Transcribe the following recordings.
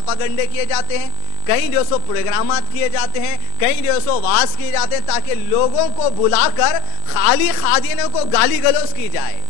پروپیگنڈے کیے جاتے ہیں، کہیں جو سو پروگرامات کیے جاتے ہیں، کہیں جو سو واز کیے جاتے ہیں، تاکہ لوگوں کو بلا کر خالی قادیانیوں کو گالی گلوچ کی جائے.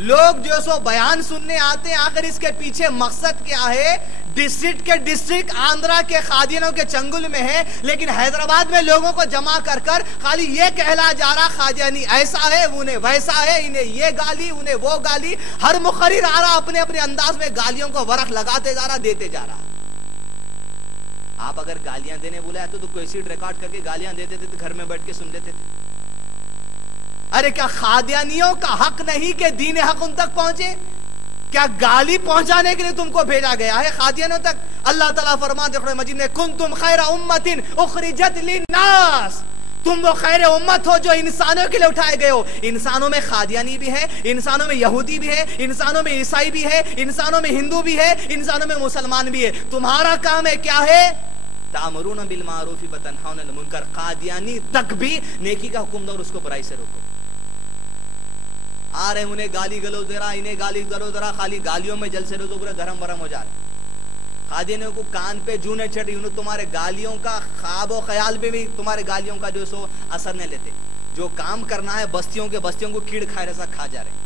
لوگ جو سو بیان سننے آتے ہیں، آخر اس کے پیچھے مقصد کیا ہے؟ ڈسٹرکٹ آندھرا کے قادیانیوں کے چنگل میں ہے، لیکن حیدرآباد میں لوگوں کو جمع کر خالی یہ کہلا جا رہا قادیانی ایسا ہے، انہیں ویسا ہے، انہیں یہ گالی، انہیں وہ گالی. ہر مقرر آ رہا اپنے اپنے انداز میں گالیوں کو ورق لگاتے جا رہا، دیتے جا رہا. آپ اگر گالیاں دینے بلایا تو کوئی سیٹ ریکارڈ کر کے گالیاں دیتے تھے، گھر میں بیٹھ کے سن لیتے تھے. ارے کیا قادیانیوں کا حق نہیں کہ دین حق ان تک پہنچے؟ کیا گالی پہنچانے کے لیے تم کو بھیجا گیا ہے قادیانیوں تک؟ اللہ تعالیٰ فرماتے ہیں قرآن مجید میں کنتم خیر امت اخرجت للناس، تم وہ خیر امت ہو جو انسانوں کے لیے اٹھائے گئے ہو. انسانوں میں قادیانی بھی ہے، انسانوں میں یہودی بھی ہے، انسانوں میں عیسائی بھی ہے، انسانوں میں ہندو بھی ہے، انسانوں میں مسلمان بھی ہے. تمہارا کام ہے کیا ہے؟ تامرون بالمعروف وتنہون عن المنکر. قادیانی تک بھی نیکی کا حکم دو اور اس کو برائی سے روکو. آ رہے انہیں گالی گلوچ دے رہا، انہیں گالی گلوچ دے رہا، خالی گالیوں میں جلسے روزو پورے گرم برم ہو جا رہے. قادیانیوں کو کان پہ جونے چڑھ رہی، انہوں تمہارے گالیوں کا خواب و خیال پہ بھی تمہارے گالیوں کا جو سو اثر نہیں لیتے. جو کام کرنا ہے بستیوں کو کیڑ کھائے ایسا کھا جا رہے.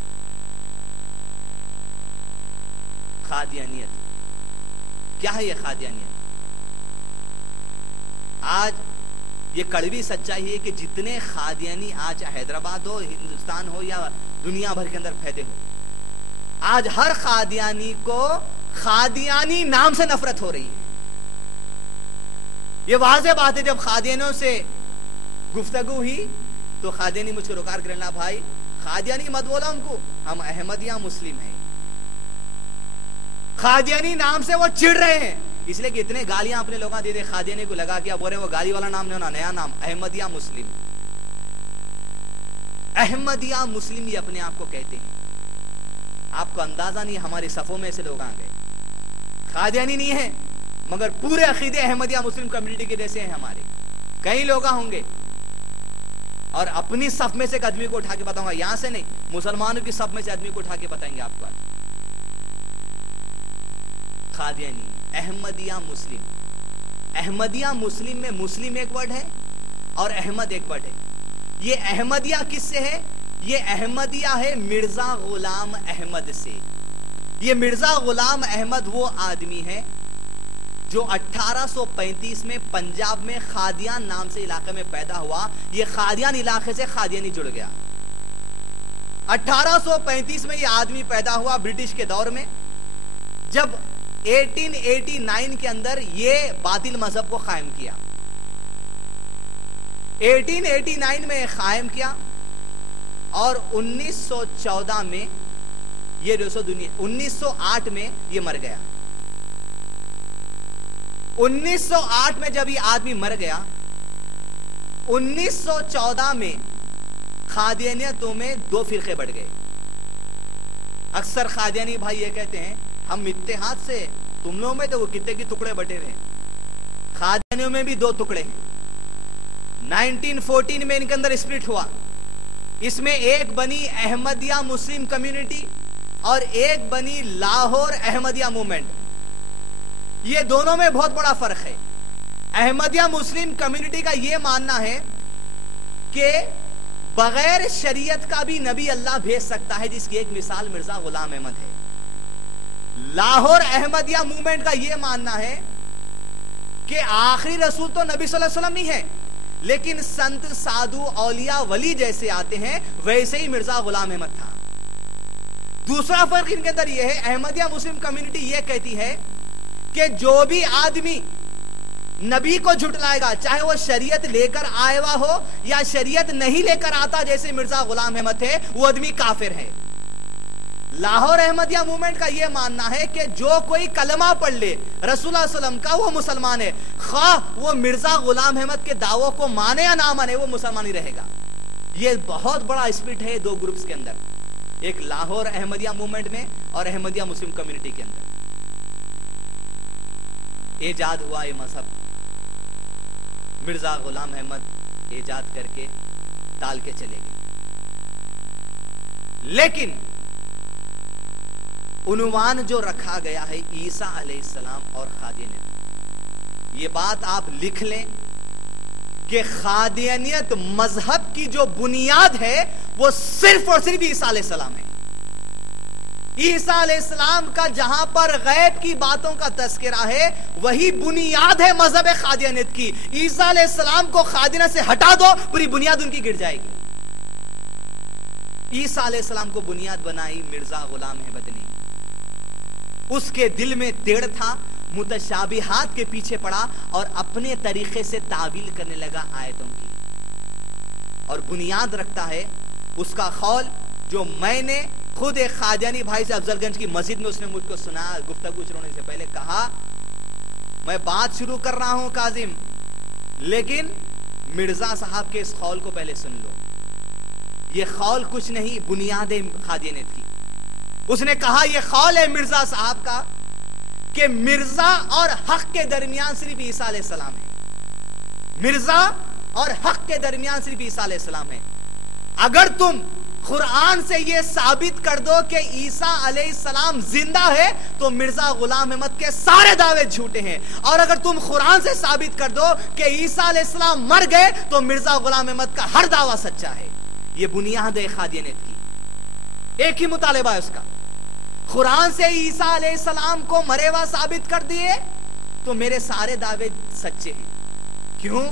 قادیانیت کیا ہے؟ یہ قادیانیت آج یہ کڑوی سچائی ہے کہ جتنے قادیانی آج حیدرآباد ہو، ہندوستان ہو یا دنیا بھر کے اندر پھیلے ہو، آج ہر قادیانی کو قادیانی نام سے نفرت ہو رہی ہے. یہ واضح بات ہے. جب قادیانیوں سے گفتگو ہوئی تو قادیانی مجھ کو رکار کرنا، بھائی قادیانی مت بولا ہم کو، ہم احمدیہ مسلم ہیں. قادیانی نام سے وہ چڑ رہے ہیں، اس لیے کہ اتنے گالیاں اپنے لوگاں دے دے. قادیانی کو لگا کہ اب بول رہے وہ گالی والا نام نہیں ہونا، نیا نام احمدیہ مسلم. احمدیہ مسلم یہ اپنے آپ کو کہتے ہیں. آپ کو اندازہ نہیں، ہماری صفوں میں سے لوگ آ گئے، قادیانی نہیں ہے مگر پورے عقیدے احمدیہ مسلم کمیونٹی کے جیسے ہیں ہمارے. کئی لوگ ہوں گے اور اپنی صف میں سے ایک آدمی کو اٹھا کے بتاؤں گا، یہاں سے نہیں، مسلمانوں کی صف میں سے آدمی کو اٹھا کے بتائیں گے آپ کو. قادیانی احمدیہ مسلم. احمدیہ مسلم میں مسلم ایک ورڈ ہے اور احمد ایک ورڈ ہے. یہ احمدیہ کس سے ہے؟ یہ احمدیہ ہے مرزا غلام احمد سے. یہ مرزا غلام احمد وہ آدمی ہے جو 1835 میں پنجاب میں قادیان نام سے علاقے میں پیدا ہوا. یہ قادیان علاقے سے قادیانی جڑ گیا. 1835 میں یہ آدمی پیدا ہوا برٹش کے دور میں، جب 1889 کے اندر یہ باطل مذہب کو قائم کیا. 1889 میں قائم کیا اور 1914 میں یہ 1908 میں یہ مر گیا. 1908 میں جب یہ آدمی مر گیا، 1914 میں قادیانیتوں میں دو فرقے بڑھ گئے. اکثر قادیانی بھائی یہ کہتے ہیں ہم اتحاد سے، تم لوگوں میں تو وہ کتے کی ٹکڑے بٹے ہوئے ہیں، قادیانیوں میں بھی دو ٹکڑے ہیں. 1914 میں ان کے اندر اسپلٹ ہوا. اس میں ایک بنی احمدیہ مسلم کمیونٹی اور ایک بنی لاہور احمدیہ موومنٹ. یہ دونوں میں بہت بڑا فرق ہے. احمدیہ مسلم کمیونٹی کا یہ ماننا ہے کہ بغیر شریعت کا بھی نبی اللہ بھیج سکتا ہے، جس کی ایک مثال مرزا غلام احمد ہے. لاہور احمدیہ موومنٹ کا یہ ماننا ہے کہ آخری رسول تو نبی صلی اللہ علیہ وسلم نہیں ہے، لیکن سنت سادھو اولیاء ولی جیسے آتے ہیں ویسے ہی مرزا غلام احمد تھا. دوسرا فرق ان کے اندر یہ ہے، احمدیہ مسلم کمیونٹی یہ کہتی ہے کہ جو بھی آدمی نبی کو جھٹلائے گا، چاہے وہ شریعت لے کر آیا ہوا ہو یا شریعت نہیں لے کر آتا جیسے مرزا غلام احمد تھے، وہ آدمی کافر ہے. لاہور احمدیہ موومنٹ کا یہ ماننا ہے کہ جو کوئی کلمہ پڑھ لے رسول اللہ علیہ وسلم کا، وہ مسلمان ہے، خواہ وہ مرزا غلام احمد کے دعووں کو مانے یا نہ مانے، وہ مسلمان ہی رہے گا. یہ بہت بڑا اسپلٹ ہے دو گروپس کے اندر، ایک لاہور احمدیہ موومنٹ میں اور احمدیہ مسلم کمیونٹی کے اندر. ایجاد ہوا یہ مذہب، مرزا غلام احمد ایجاد کر کے ڈال کے چلے گئے. لیکن عنوان جو رکھا گیا ہے عیسیٰ علیہ السلام اور قادیانیت، یہ بات آپ لکھ لیں کہ قادیانیت مذہب کی جو بنیاد ہے وہ صرف اور صرف عیسیٰ علیہ السلام ہے۔ عیسیٰ علیہ السلام کا جہاں پر غیب کی باتوں کا تذکرہ ہے وہی بنیاد ہے مذہب قادیانیت کی۔ عیسیٰ علیہ السلام کو قادیانیت سے ہٹا دو، پوری بنیاد ان کی گر جائے گی۔ عیسیٰ علیہ السلام کو بنیاد بنائی مرزا غلام احمد نے۔ اس کے دل میں ٹیڑھ تھا، متشابہات کے پیچھے پڑا اور اپنے طریقے سے تعویل کرنے لگا آیتوں کی، اور بنیاد رکھتا ہے اس کا قول جو میں نے خود ایک قادیانی بھائی سے افضل گنج کی مسجد میں اس نے مجھ کو سنا، گفتگو شروع ہونے سے پہلے کہا میں بات شروع کر رہا ہوں کاظم، لیکن مرزا صاحب کے اس قول کو پہلے سن لو، یہ قول کچھ نہیں، بنیاد قادیانیت کی۔ اس نے کہا یہ قول ہے مرزا صاحب کا کہ مرزا اور حق کے درمیان صرف عیسیٰ علیہ السلام ہے، مرزا اور حق کے درمیان صرف عیسیٰ علیہ السلام ہے۔ اگر تم قرآن سے یہ ثابت کر دو کہ عیسیٰ علیہ السلام زندہ ہے تو مرزا غلام احمد کے سارے دعوے جھوٹے ہیں، اور اگر تم قرآن سے ثابت کر دو کہ عیسیٰ علیہ السلام مر گئے تو مرزا غلام احمد کا ہر دعویٰ سچا ہے۔ یہ بنیاد ہے قادیانیت کی، ایک ہی مطالبہ ہے اس کا۔ قرآن سے عیسیٰ علیہ السلام کو مرے ہوا ثابت کر دیے تو میرے سارے دعوے سچے ہیں۔ کیوں؟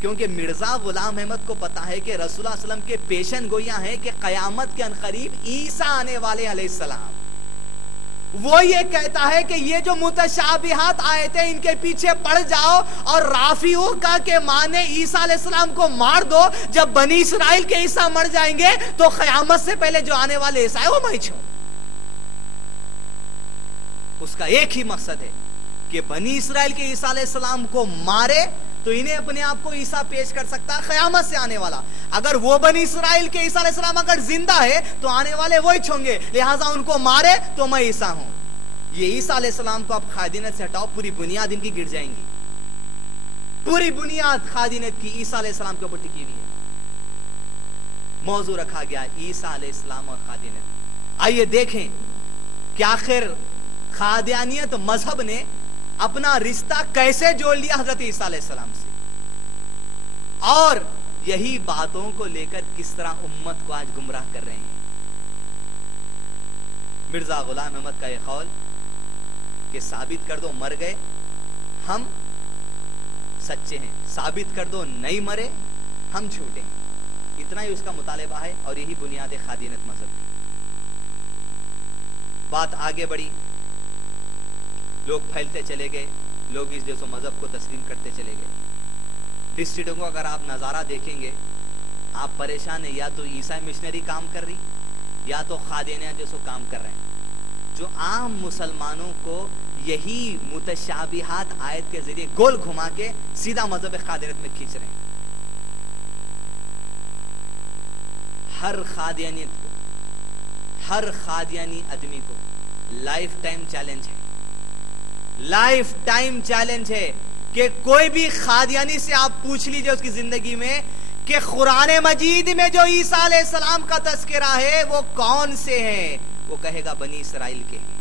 کیونکہ مرزا غلام احمد کو پتا ہے کہ رسول اللہ علیہ وسلم کے پیشن گوئیاں ہیں کہ قیامت کے عنقریب عیسیٰ آنے والے علیہ السلام۔ وہ یہ کہتا ہے کہ یہ جو متشابہات آیتیں ان کے پیچھے پڑ جاؤ اور رافعوں کا کہ مانے عیسیٰ علیہ السلام کو مار دو، جب بنی اسرائیل کے عیسیٰ مر جائیں گے تو قیامت سے پہلے جو آنے والے عیسیٰ ہے وہ میں چھوڑ۔ اس کا ایک ہی مقصد ہے کہ بنی اسرائیل کے عیسیٰ علیہ السلام کو مارے تو انہیں اپنے آپ کو عیسیٰ پیش کر سکتا ہے قیامت سے آنے والا۔ اگر وہ بنی اسرائیل کے عیسیٰ علیہ السلام اگر زندہ ہے تو آنے والے وہی چھوں گے، لہٰذا ان کو مارے تو میں عیسیٰ ہوں۔ یہ عیسیٰ علیہ السلام کو آپ قادیانیت سے ہٹاؤ، پوری بنیاد ان کی گر جائیں گی۔ پوری بنیاد قادیانیت کی عیسیٰ علیہ السلام کے اوپر ٹکی ہوئی ہے۔ موضوع رکھا گیا عیسیٰ علیہ السلام اور قادیانیت۔ آئیے دیکھیں کہ آخر قادیانیت مذہب نے اپنا رشتہ کیسے جوڑ لیا حضرت عیسیٰ علیہ السلام سے، اور یہی باتوں کو لے کر کس طرح امت کو آج گمراہ کر رہے ہیں۔ مرزا غلام احمد کا یہ قول کہ ثابت کر دو مر گئے ہم سچے ہیں، ثابت کر دو نہیں مرے ہم جھوٹے ہیں، اتنا ہی اس کا مطالبہ ہے، اور یہی بنیاد قادیانیت مذہب کی۔ بات آگے بڑھی، لوگ پھیلتے چلے گئے، لوگ اس جیسے مذہب کو تسلیم کرتے چلے گئے۔ ڈسٹرکٹوں کو اگر آپ نظارہ دیکھیں گے آپ پریشان ہیں، یا تو عیسائی مشنری کام کر رہی یا تو قادیانیت جیسے کام کر رہے ہیں، جو عام مسلمانوں کو یہی متشابہات آیت کے ذریعے گول گھما کے سیدھا مذہب قادیانیت میں کھینچ رہے ہیں۔ ہر قادیانیت کو، ہر قادیانی آدمی کو لائف ٹائم چیلنج ہے، لائف ٹائم چیلنج ہے کہ کوئی بھی قادیانی سے آپ پوچھ لیجئے اس کی زندگی میں کہ قرآن مجید میں جو عیسیٰ علیہ السلام کا تذکرہ ہے وہ کون سے ہیں، وہ کہے گا بنی اسرائیل کے ہیں۔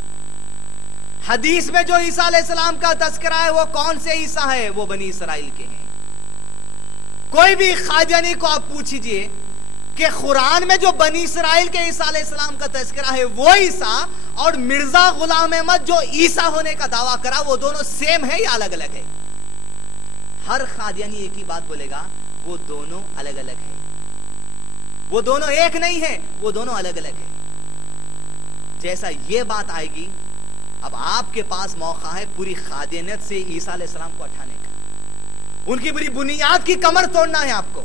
حدیث میں جو عیسیٰ علیہ السلام کا تذکرہ ہے وہ کون سے عیسیٰ ہے، وہ بنی اسرائیل کے ہیں۔ کوئی بھی قادیانی کو آپ پوچھیے کہ قرآن میں جو بنی اسرائیل کے عیسیٰ علیہ السلام کا تذکرہ ہے وہ عیسیٰ اور مرزا غلام احمد جو عیسیٰ ہونے کا دعویٰ کرا وہ دونوں سیم ہے یا الگ الگ ہے؟ ہر قادیانی ایک ہی بات بولے گا، وہ دونوں الگ الگ ہے، وہ دونوں ایک نہیں ہے، وہ دونوں الگ الگ ہے۔ جیسا یہ بات آئے گی اب آپ کے پاس موقع ہے پوری قادیانیت سے عیسیٰ علیہ السلام کو اٹھانے کا، ان کی بڑی بنیاد کی کمر توڑنا ہے آپ کو۔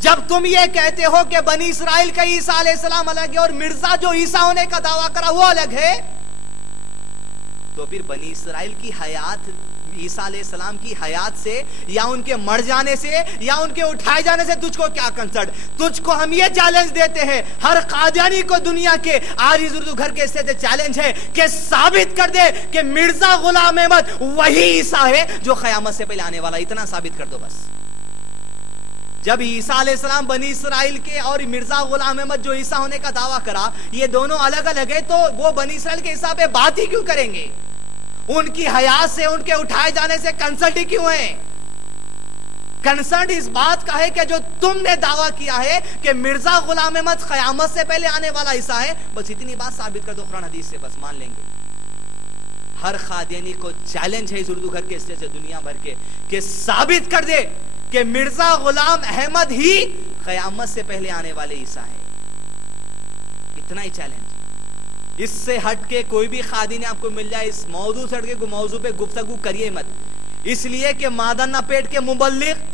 جب تم یہ کہتے ہو کہ بنی اسرائیل کا عیسیٰ علیہ السلام الگ ہے اور مرزا جو عیسیٰ ہونے کا دعویٰ کرا وہ الگ ہے، تو پھر بنی اسرائیل کی حیات عیسیٰ علیہ السلام کی حیات سے یا ان کے مر جانے سے یا ان کے اٹھائے جانے سے تجھ کو کیا کنسرن؟ تجھ کو ہم یہ چیلنج دیتے ہیں، ہر قادیانی کو دنیا کے آج اردو گھر کے حصے سے چیلنج ہے کہ ثابت کر دے کہ مرزا غلام احمد وہی عیسیٰ ہے جو قیامت سے پہلے آنے والا، اتنا ثابت کر دو بس۔ جب عیسیٰ علیہ السلام بنی اسرائیل کے اور مرزا غلام احمد جو عیسیٰ ہونے کا دعویٰ کرا، یہ دونوں الگ الگ ہے، تو وہ بنی اسرائیل کے عیسیٰ پہ بات ہی کیوں کریں گے؟ ان کی حیات سے، ان کے اٹھائے جانے سے کنسرٹ ہی کیوں ہیں؟ کنسرٹ اس بات کا ہے کہ جو تم نے دعویٰ کیا ہے کہ مرزا غلام احمد قیامت سے پہلے آنے والا عیسیٰ ہے، بس اتنی بات ثابت کر دو قرآن حدیث سے، بس مان لیں گے۔ ہر قادیانی کو چیلنج ہے اس اردو گھر کے اسٹیج سے دنیا بھر کے کہ ثابت کر دے کہ مرزا غلام احمد ہی قیامت سے پہلے آنے والے عیسیٰ ہیں۔ اتنا ہی چیلنج، اس سے ہٹ کے کوئی بھی قادیانی آپ کو مل جائے، اس موضوع سے ہٹ کے کوئی موضوع پہ گفتگو کریے مت، اس لیے کہ مادنہ پیٹ کے مبلغ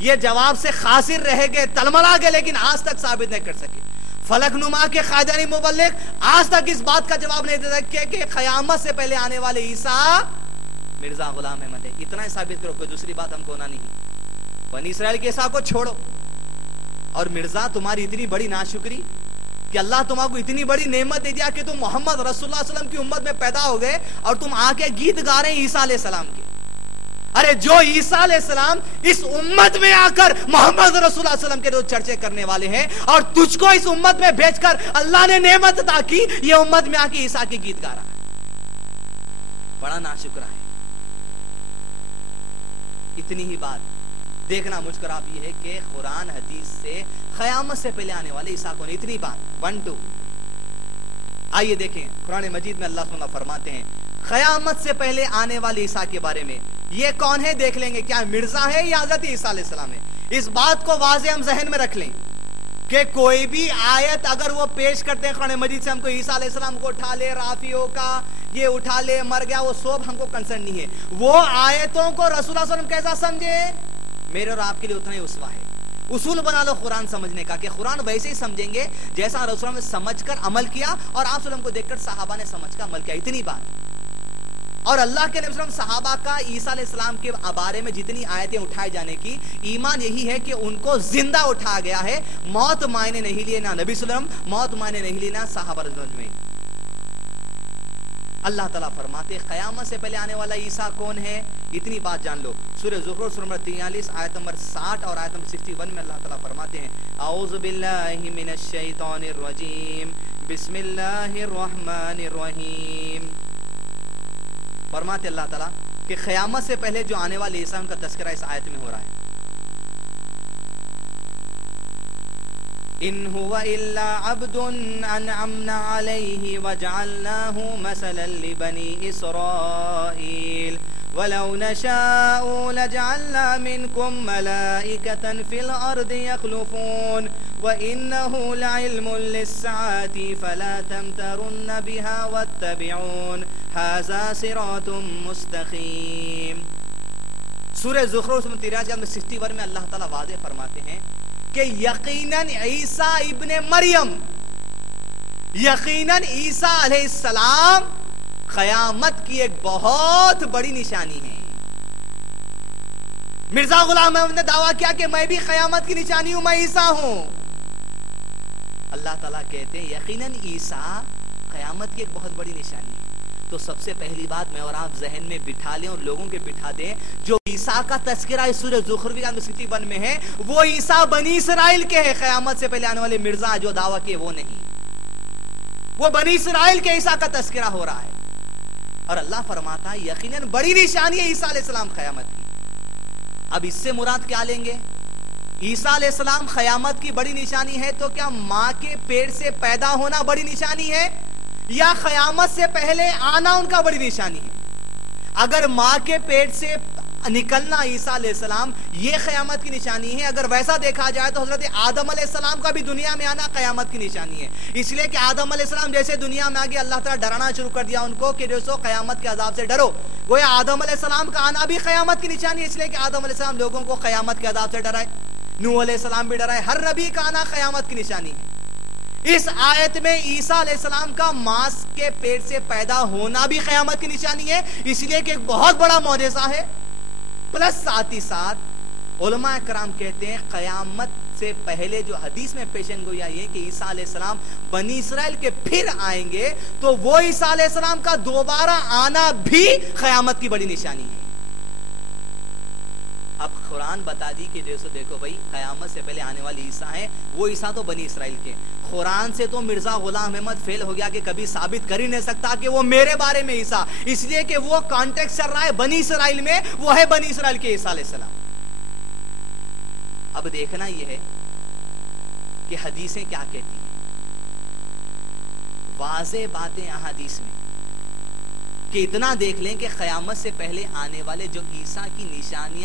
یہ جواب سے خاسر رہ گئے، تلملا گئے، لیکن آج تک ثابت نہیں کر سکے۔ فلک نما کے قادیانی مبلغ آج تک اس بات کا جواب نہیں دے سکے کہ قیامت سے پہلے آنے والے عیسیٰ مرزا غلام احمد ہے۔ اتنا ہی ثابت کرو، کوئی دوسری بات ہم کو ہونا نہیں۔ بنی اسرائیل کے عیسیٰ کو چھوڑو، اور مرزا تمہاری اتنی بڑی ناشکری کہ اللہ تمہارے کو اتنی بڑی نعمت دے دیا کہ تم محمد رسول اللہ علیہ وسلم کی امت میں پیدا ہو گئے، اور تم آ کے گیت گا رہے ہیں عیسیٰ علیہ السلام کے۔ ارے جو عیسیٰ علیہ السلام اس امت میں آ کر محمد رسول اللہ علیہ وسلم کے جو چرچے کرنے والے ہیں، اور تجھ کو اس امت میں بھیج کر اللہ نے نعمت عطا کی، یہ امت میں آ کے عیسیٰ کے گیت گا رہا ہے، بڑا ناشکرا ہے۔ اتنی ہی بات دیکھنا مجھ کر آپ یہ ہے کہ قرآن حدیث سے قیامت سے پہلے آنے والے عیسیٰ کو نہیں، اتنی بات 1 2۔ آئیے دیکھیں قرآن مجید میں اللہ سبحانہ فرماتے ہیں قیامت سے پہلے آنے والے عیسیٰ کے بارے میں، یہ کون ہے دیکھ لیں گے، کیا مرزا ہے یا حضرت عیسیٰ علیہ السلام ہے۔ اس بات کو واضح ہم ذہن میں رکھ لیں کہ کوئی بھی آیت اگر وہ پیش کرتے ہیں قرآن مجید سے، ہم کو عیسیٰ علیہ السلام کو اٹھا لے، رافعوں کا یہ اٹھا لے، مر گیا، وہ سب ہم کو کنسرن نہیں ہے۔ وہ آیتوں کو رسول اللہ صلی اللہ علیہ وسلم کیسا سمجھے، میرے اور آپ کے لیے اتنا ہی اسوہ ہے۔ اصول بنا لو قرآن سمجھنے کا کہ قرآن ویسے ہی سمجھیں گے جیسا رسول اللہ نے سمجھ کر عمل کیا، اور آپ صلی اللہ علیہ وسلم کو دیکھ کر صحابہ نے سمجھ کر عمل کیا، اتنی بات۔ اور اللہ کے نبی صلی اللہ علیہ وسلم صحابہ کا عیسیٰ علیہ السلام کے بارے میں جتنی آیتیں اٹھائے جانے کی، ایمان یہی ہے کہ ان کو زندہ اٹھایا گیا ہے، موت معنی نہیں لیے، نہ نبی صلی اللہ علیہ وسلم موت معنی نہیں لیے، نہ صحابہ رضی اللہ عنہم۔ اللہ تعالیٰ فرماتے قیامت سے پہلے آنے والا عیسیٰ کون ہے، اتنی بات جان لو۔ سورہ زخرف سورہ نمبر 43 آیت نمبر 60 اور آیت نمبر 61 میں اللہ تعالیٰ فرماتے ہیں اعوذ باللہ من الشیطان الرجیم بسم اللہ الرحمن الرحیم۔ فرماتے اللہ تعالیٰ کہ قیامت سے پہلے جو آنے والے عیسیٰ ان کا تذکرہ اس آیت میں ہو رہا ہے۔ ان هو الا عبد انعمنا علیہ وجعلناہ مثلا لبنی اسرائیل ولو نشاء لجعلنا منکم ملائکۃ فی الارض یخلفون وانہ لعلم للساعة فلا تمترن بها واتبعون ھذا صراط مستقیم۔ سورہ زخرف 63 میں 61 میں اللہ تعالیٰ واضح فرماتے ہیں کہ یقیناً عیسیٰ ابن مریم، یقیناً عیسیٰ علیہ السلام قیامت کی ایک بہت بڑی نشانی ہے۔ مرزا غلام احمد نے دعویٰ کیا کہ میں بھی قیامت کی نشانی ہوں، میں عیسیٰ ہوں۔ اللہ تعالیٰ کہتے ہیں یقیناً عیسیٰ قیامت کی ایک بہت بڑی نشانی ہے۔ تو سب سے پہلی بات میں اور آپ ذہن میں بٹھا لیں اور لوگوں کے بٹھا دیں، جو عیسیٰ کا تذکرہ اس سورہ زخرف 61 میں ہے، وہ عیسیٰ بنی اسرائیل کے ہے، قیامت سے پہلے آنے والے مرزا جو دعویٰ کیے وہ نہیں، وہ بنی اسرائیل کے عیسیٰ کا تذکرہ ہو رہا ہے۔ اور اللہ فرماتا ہے یقیناً بڑی نشانی ہے عیسیٰ علیہ السلام قیامت کی۔ اب اس سے مراد کیا لیں گے؟ عیسیٰ علیہ السلام قیامت کی بڑی نشانی ہے تو کیا ماں کے پیٹ سے پیدا ہونا بڑی نشانی ہے، یا قیامت سے پہلے آنا ان کا بڑی نشانی ہے؟ اگر ماں کے پیٹ سے نکلنا عیسیٰ علیہ السلام یہ قیامت کی نشانی ہے، اگر ویسا دیکھا جائے تو حضرت آدم علیہ السلام کا بھی دنیا میں آنا قیامت کی نشانی ہے، اس لیے کہ آدم علیہ السلام جیسے دنیا میں آگے اللہ تعالیٰ ڈرانا شروع کر دیا ان کو کہ جو سو قیامت کے عذاب سے ڈرو، گویا آدم علیہ السلام کا آنا بھی قیامت کی نشانی ہے، اس لیے کہ آدم علیہ السلام لوگوں کو قیامت کے عذاب سے ڈرائے، نوح علیہ السلام بھی ڈرائے، ہر نبی کا آنا قیامت کی نشانی ہے۔ اس آیت میں عیسیٰ علیہ السلام کا ماں کے پیٹ سے پیدا ہونا بھی قیامت کی نشانی ہے، اس لیے کہ ایک بہت بڑا معجزہ ہے، پلس ساتھ ہی ساتھ علماء کرام کہتے ہیں قیامت سے پہلے جو حدیث میں پیشن گوئی یہ کہ عیسیٰ علیہ السلام بنی اسرائیل کے پھر آئیں گے، تو وہ عیسیٰ علیہ السلام کا دوبارہ آنا بھی قیامت کی بڑی نشانی ہے۔ اب قرآن بتا دی کہ دیکھو بھائی قیامت سے پہلے آنے والے عیسیٰ ہیں، وہ عیسیٰ تو بنی اسرائیل کے. قرآن سے تو مرزا غلام احمد فیل ہو گیا کہ کبھی ثابت کر ہی نہیں سکتا کہ وہ میرے بارے میں عیسیٰ، اس لیے کہ وہ کانٹیکٹ چل رہا ہے بنی اسرائیل میں، وہ ہے بنی اسرائیل کے عیسیٰ علیہ السلام. اب دیکھنا یہ ہے کہ حدیثیں کیا کہتی ہیں. واضح باتیں احادیث میں کہ اتنا دیکھ لیں کہ قیامت سے پہلے آنے والے جو عیسیٰ کی نشانیاں